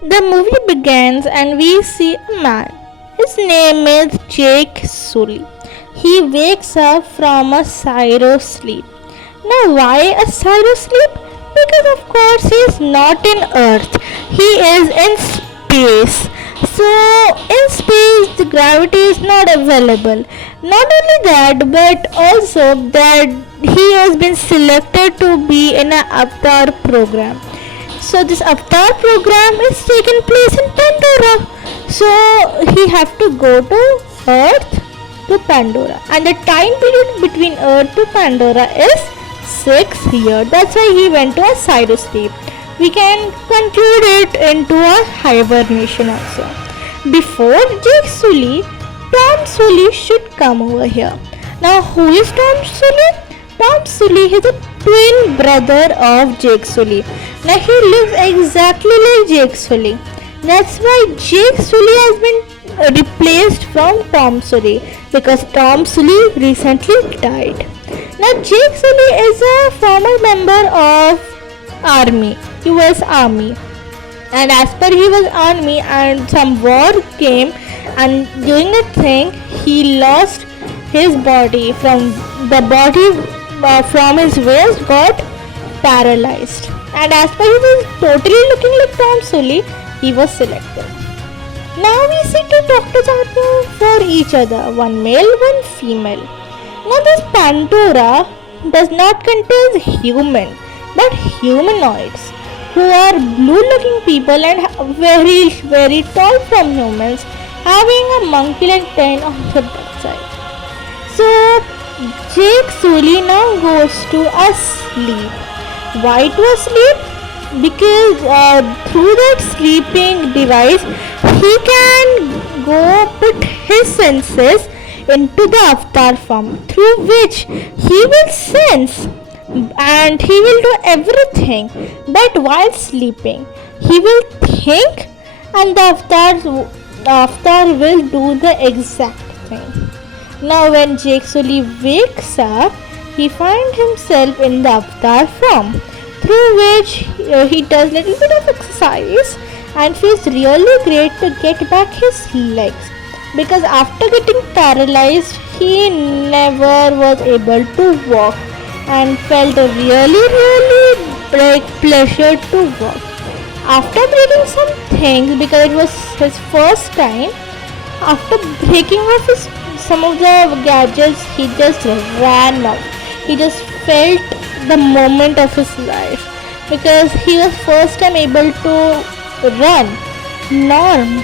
The movie begins and we see a man. His name is Jake Sully. He wakes up from a cyro sleep. Now, why a cyro sleep? Because, of course, he is not in Earth, he is in space. So, in space, the gravity is not available. Not only that, but also that he has been selected to be in an Avatar program. So this Avatar program is taking place in Pandora. So he have to go to Earth to Pandora, and the time period between Earth to Pandora is 6 years. That's why he went to a cyro sleep. We can conclude it into a hibernation also. Before Jake Sully, Tom Sully should come over here. Now, who is Tom Sully? Tom Sully is a twin brother of Jake Sully. Now, he looks exactly like Jake Sully. That's why Jake Sully has been replaced from Tom Sully, because Tom Sully recently died. Now, Jake Sully is a former member of Army, US Army, and as per he was army and some war came, and during the thing he lost his body from his waist got paralyzed, and as per he was totally looking like Tom Sully, he was selected. Now we see two doctors out there for each other, one male, one female. Now this Pandora does not contain human but humanoids who are blue looking people and very tall from humans, having a monkey like tail on the backside. So Jake Sully now goes to a sleep. Why to a sleep? Because through that sleeping device he can go put his senses into the avatar form, through which he will sense and he will do everything. But while sleeping he will think, and the avatar will do the exact thing. Now when Jake Sully wakes up, he finds himself in the avatar form, through which he does little bit of exercise and feels really great to get back his legs, because after getting paralyzed he never was able to walk and felt really like pleasure to walk. After breaking some things, because it was his first time, after breaking off some of the gadgets, he just ran out. He just felt the moment of his life, because he was first time able to run. Norm,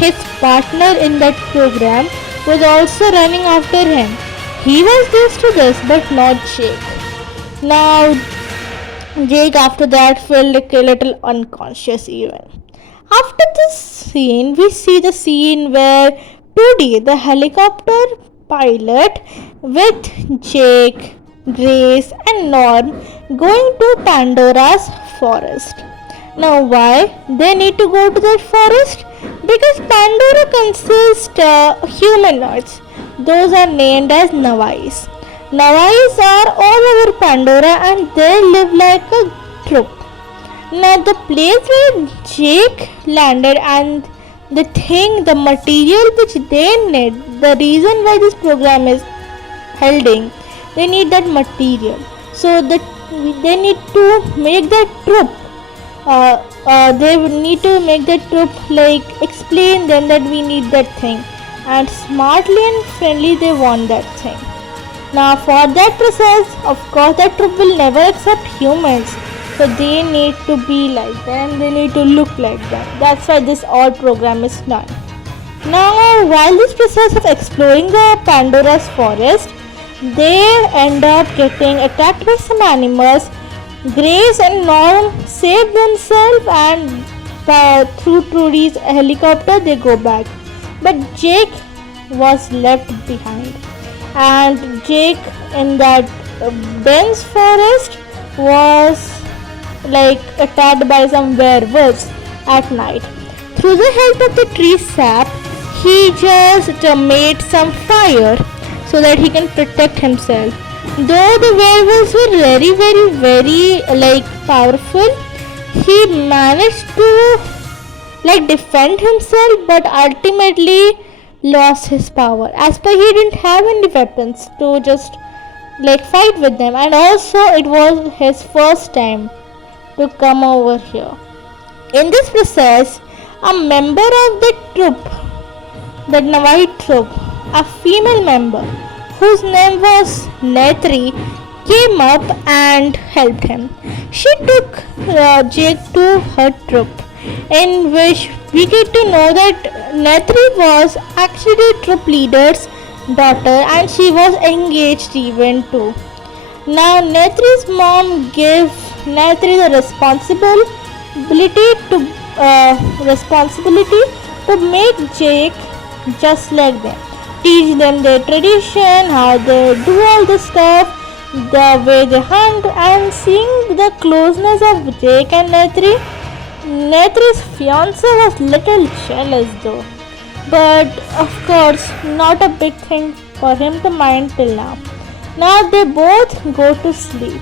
his partner in that program, was also running after him. He was used to this, but not Jake. Now Jake after that felt like a little unconscious even. After this scene, we see the scene where Toody, the helicopter pilot, with Jake, Grace, and Norm going to Pandora's forest. Now, why they need to go to that forest? Because Pandora consists humanoids. Those are named as Nawais. Nawais are all over Pandora and they live like a troop. Now the place where Jake landed and the material which they need, the reason why this program is holding, they need that material. So they need to make that troop. They need to make that troop, like explain them that we need that thing, and smartly and friendly they want that thing. Now for that process, of course that troop will never accept humans, so they need to be like them, they need to look like them. That's why this all program is done. Now while this process of exploring the Pandora's forest, they end up getting attacked by some animals. Grace and Norm save themselves, and through Trudy's helicopter they go back. But Jake was left behind, and Jake in that dense forest was like attacked by some werewolves at night. Through the help of the tree sap, he just made some fire so that he can protect himself. Though the werewolves were very like powerful, he managed to like defend himself, but ultimately lost his power. As per he didn't have any weapons to just like fight with them, and also it was his first time to come over here. In this process, a member of the troop, the Navite troop, a female member whose name was Netri, came up and helped him. She took Jake to her troop, in which we get to know that Netri was actually troop leader's daughter and she was engaged even too. Now Netri's mom gave Netri the responsibility to make Jake just like them. Teach them their tradition, how they do all the stuff, the way they hunt, and seeing the closeness of Jake and Netri, Netri's fiance was little jealous though. But of course, not a big thing for him to mind till now. Now they both go to sleep.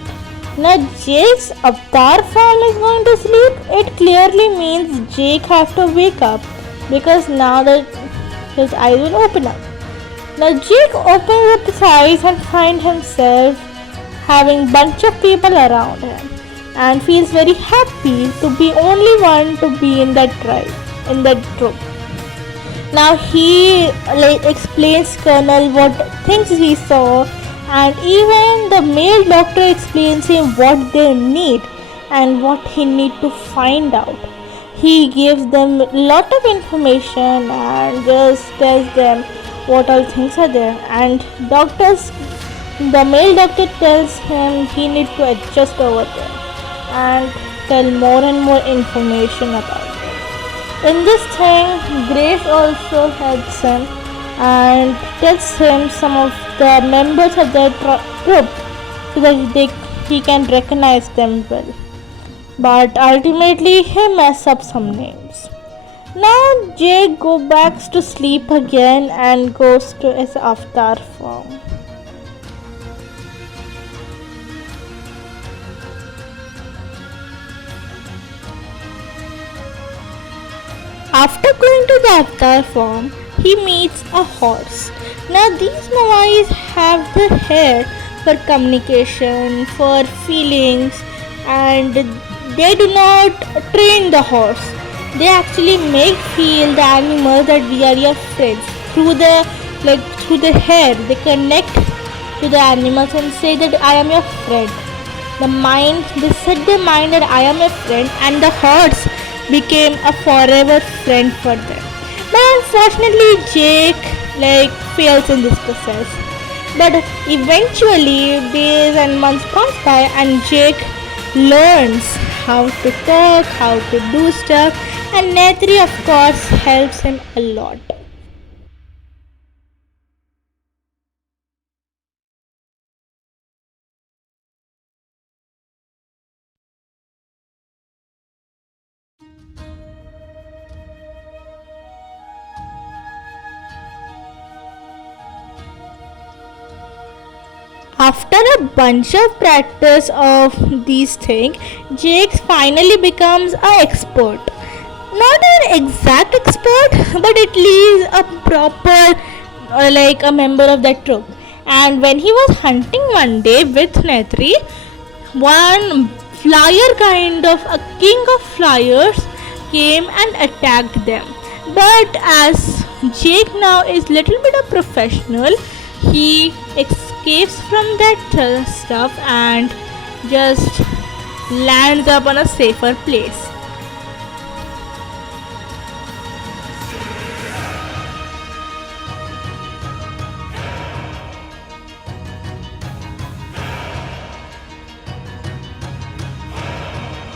Now Jake's avatar form is going to sleep. It clearly means Jake have to wake up because now that his eyes will open up. Now Jake opens up his eyes and finds himself having bunch of people around him and feels very happy to be only one to be in that tribe, in that troop. Now he explains Colonel what things he saw, and even the male doctor explains him what they need and what he need to find out. He gives them a lot of information and just tells them what all things are there. And the male doctor tells him he need to adjust over there and tell more and more information about it. In this thing, Grace also helps him and tells him some of the members of their troop so that he can recognize them well. But ultimately, he messes up some names. Now Jake goes back to sleep again and goes to his avatar form. After going to the avatar form, he meets a horse. Now these Mawais have the hair for communication, for feelings, and they do not train the horse. They actually make feel the animal that we are your friends through the hair. They connect to the animals and say that I am your friend. They set their mind that I am a friend, and the horse became a forever friend for them. But unfortunately, Jake fails in this process. But eventually, days and months pass by, and Jake learns how to talk, how to do stuff, and Netri, of course, helps him a lot. After a bunch of practice of these things, Jake finally becomes an expert. Not an exact expert, but at least a proper, a member of that troop. And when he was hunting one day with Netri, one flyer kind of a king of flyers came and attacked them. But as Jake now is little bit a professional, he escapes from that stuff and just lands up on a safer place.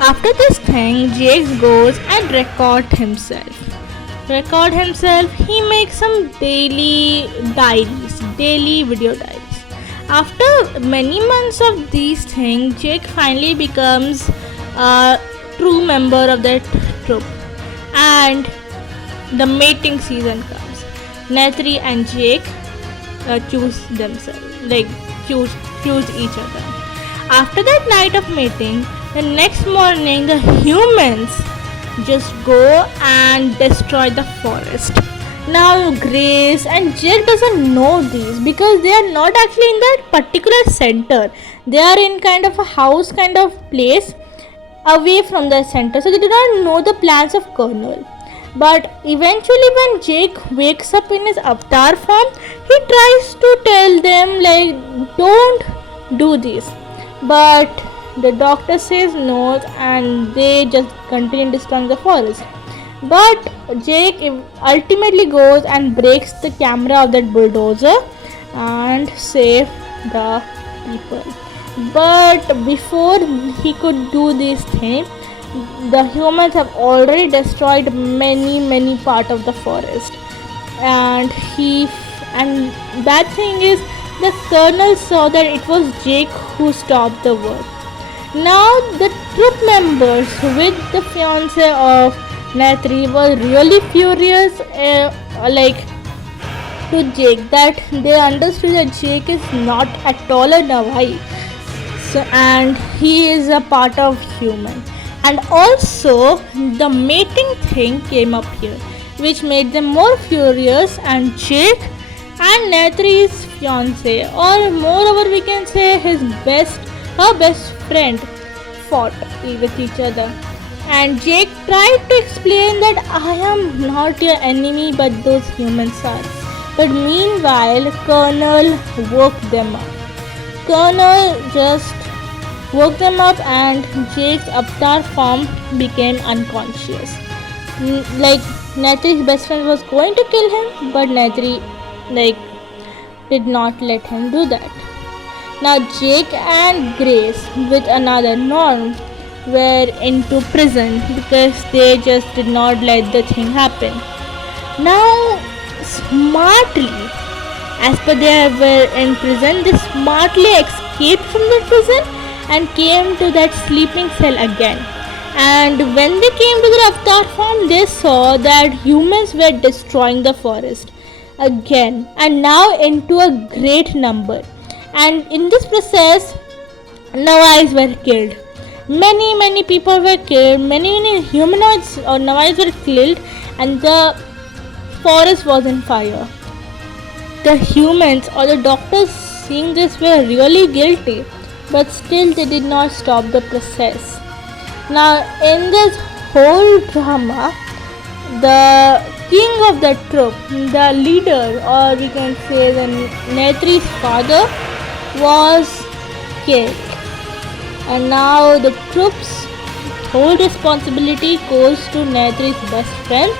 After this thing, Jake goes and record himself. He makes some daily video diaries. After many months of these things, Jake finally becomes a true member of that troop, and the mating season comes. Netri and Jake choose each other. After that night of mating, the next morning the humans just go and destroy the forest. Now Grace and Jake doesn't know this because they are not actually in that particular center. They are in kind of a house kind of place away from the center, so they do not know the plans of Colonel. But eventually when Jake wakes up in his avatar form, he tries to tell them like don't do this, but the doctor says no and they just continue destroying the forest. But Jake ultimately goes and breaks the camera of that bulldozer and save the people. But before he could do this thing, the humans have already destroyed many part of the forest. And bad thing is the colonel saw that it was Jake who stopped the war. Now the troop members with the fiance of Natri were really furious, to Jake, that they understood that Jake is not at all a Navai, and he is a part of human. And also the mating thing came up here, which made them more furious, and Jake and Natri's fiance, or moreover we can say her best friend, fought with each other. And Jake tried to explain that I am not your enemy but those humans are. But meanwhile, Colonel woke them up. Colonel just woke them up and Jake's avatar form became unconscious. Natri's best friend was going to kill him, but Natri did not let him do that. Now Jake and Grace with another Norm were into prison because they just did not let the thing happen. Now smartly, as per they were in prison, they smartly escaped from the prison and came to that sleeping cell again. And when they came to the avatar form, they saw that humans were destroying the forest again, and now into a great number. And in this process, Nawais were killed. Many people were killed. Many humanoids or Nawais were killed, and the forest was on fire. The humans or the doctors seeing this were really guilty, but still they did not stop the process. Now in this whole drama, the king of the troop, the leader, or we can say the Natri's father, was killed. And now the troop's whole responsibility goes to Natri's best friend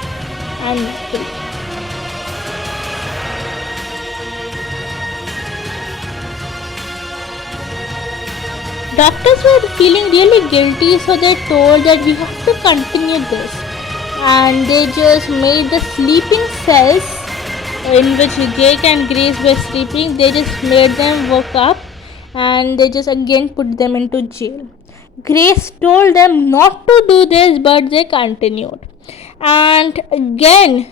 and Natri. Doctors were feeling really guilty, so they told that we have to continue this. And they just made the sleeping cells in which Jake and Grace were sleeping, they just made them wake up and they just again put them into jail. Grace told them not to do this, but they continued. And again,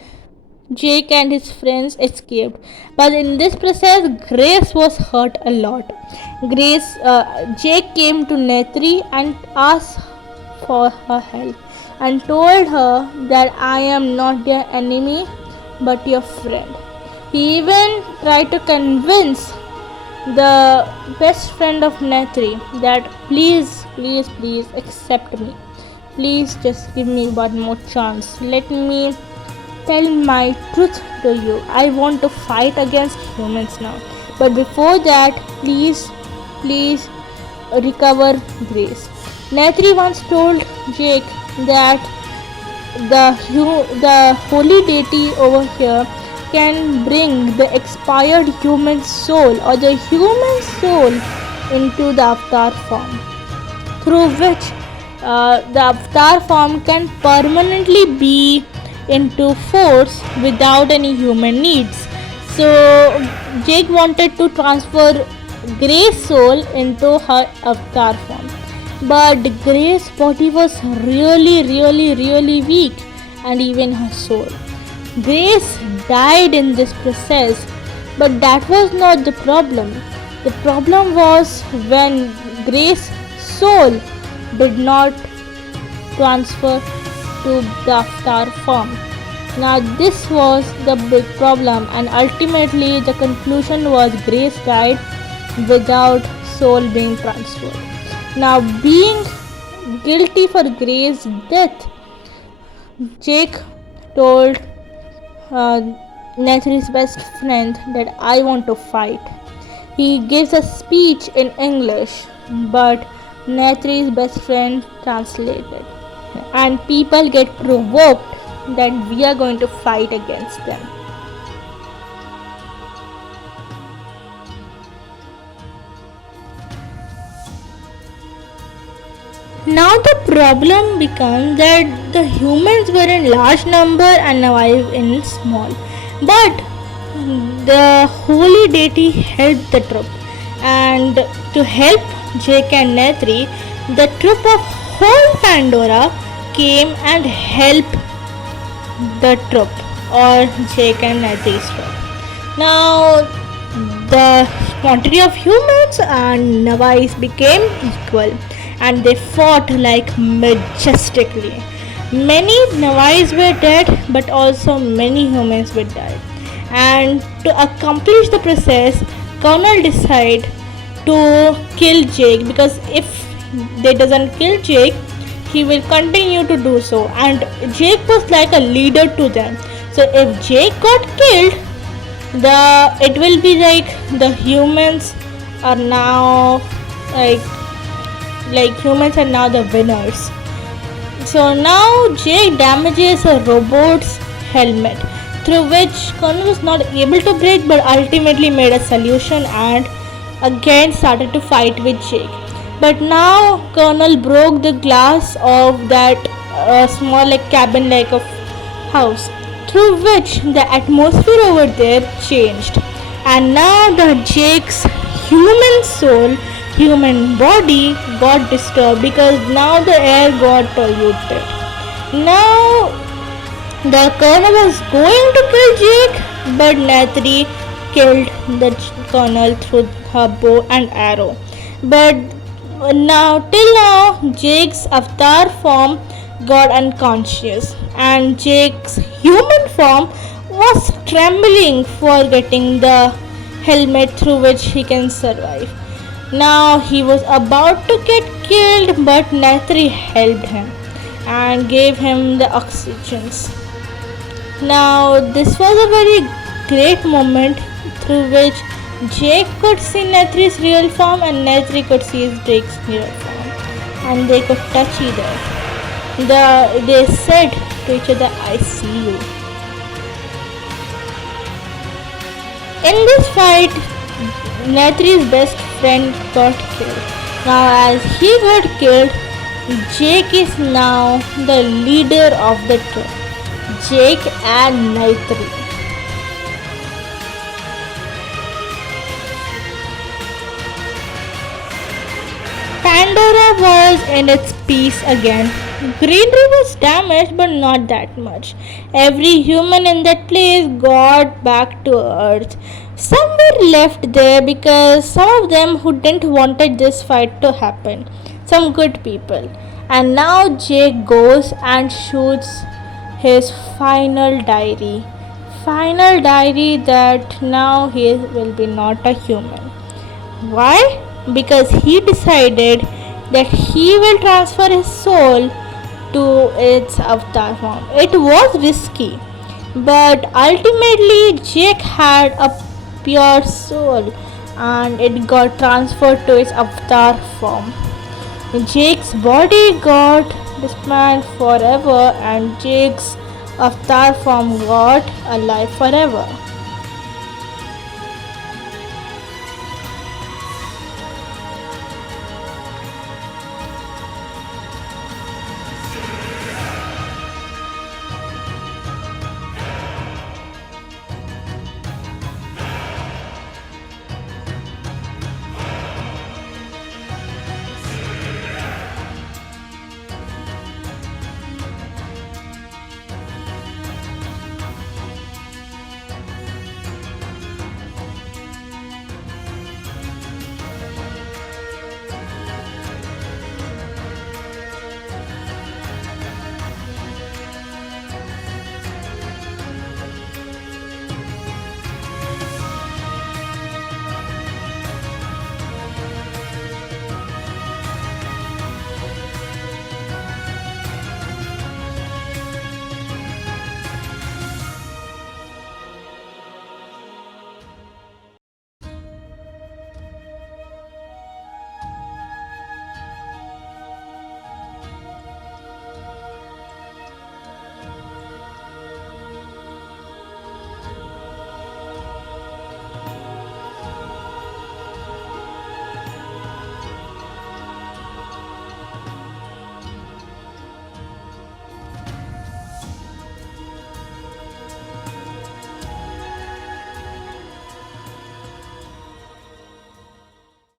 Jake and his friends escaped. But in this process, Grace was hurt a lot. Jake came to Natri and asked for her help and told her that I am not your enemy but your friend. He even tried to convince the best friend of Natri that please accept me. Please just give me one more chance. Let me tell my truth to you. I want to fight against humans now. But before that, please recover Grace. Natri once told Jake that the holy deity over here can bring the expired human soul or the human soul into the avatar form, through which the avatar form can permanently be into force without any human needs. So Jake wanted to transfer Grace's soul into her avatar form, but Grace's body was really weak, and even her soul. Grace died in this process, but that was not the problem. The problem was when Grace's soul did not transfer to the avatar form. Now, this was the big problem, and ultimately, the conclusion was Grace died without soul being transferred. Now, being guilty for Grace's death, Jake told uh, Nathri's best friend that I want to fight. He gives a speech in English, but Nathri's best friend translated, and people get provoked that we are going to fight against them. Now the problem becomes that the humans were in large number and Navajo in small. But the holy deity helped the troop, and to help Jake and Nethri, the troop of whole Pandora came and helped the troop, or Jake and Nethri's troop. Now the quantity of humans and Navais became equal, and they fought like majestically. Many Navais were dead, but also many humans were died. And to accomplish the process, Colonel decided to kill Jake, because if they doesn't kill Jake, he will continue to do so. And Jake was like a leader to them. So if Jake got killed, it will be like the humans are now like humans are now the winners. So now Jake damages a robot's helmet, through which Colonel was not able to break, but ultimately made a solution and again started to fight with Jake. But now Colonel broke the glass of that small like cabin like of house, through which the atmosphere over there changed, and now the Jake's human soul, human body got disturbed, because now the air got polluted. Now the colonel was going to kill Jake, but Nathri killed the colonel through her bow and arrow. But till now, Jake's avatar form got unconscious, and Jake's human form was trembling for getting the helmet through which he can survive. Now he was about to get killed, but Nathri helped him and gave him the oxygens. Now this was a very great moment through which Jake could see Nathri's real form and Nathri could see Jake's real form, and they could touch each other. They said to each other, "I see you." In this fight, Nathri's best friend got killed. Now as he got killed, Jake is now the leader of the troop. Jake and Nathri. Pandora was in its peace again. Greenery was damaged, but not that much. Every human in that place got back to Earth. Some were left there because some of them who didn't wanted this fight to happen. Some good people. And now Jake goes and shoots his final diary. Final diary that now he will be not a human. Why? Because he decided that he will transfer his soul to its avatar form. It was risky, but ultimately Jake had a pure soul and it got transferred to its avatar form. Jake's body got dismantled forever and Jake's avatar form got alive forever.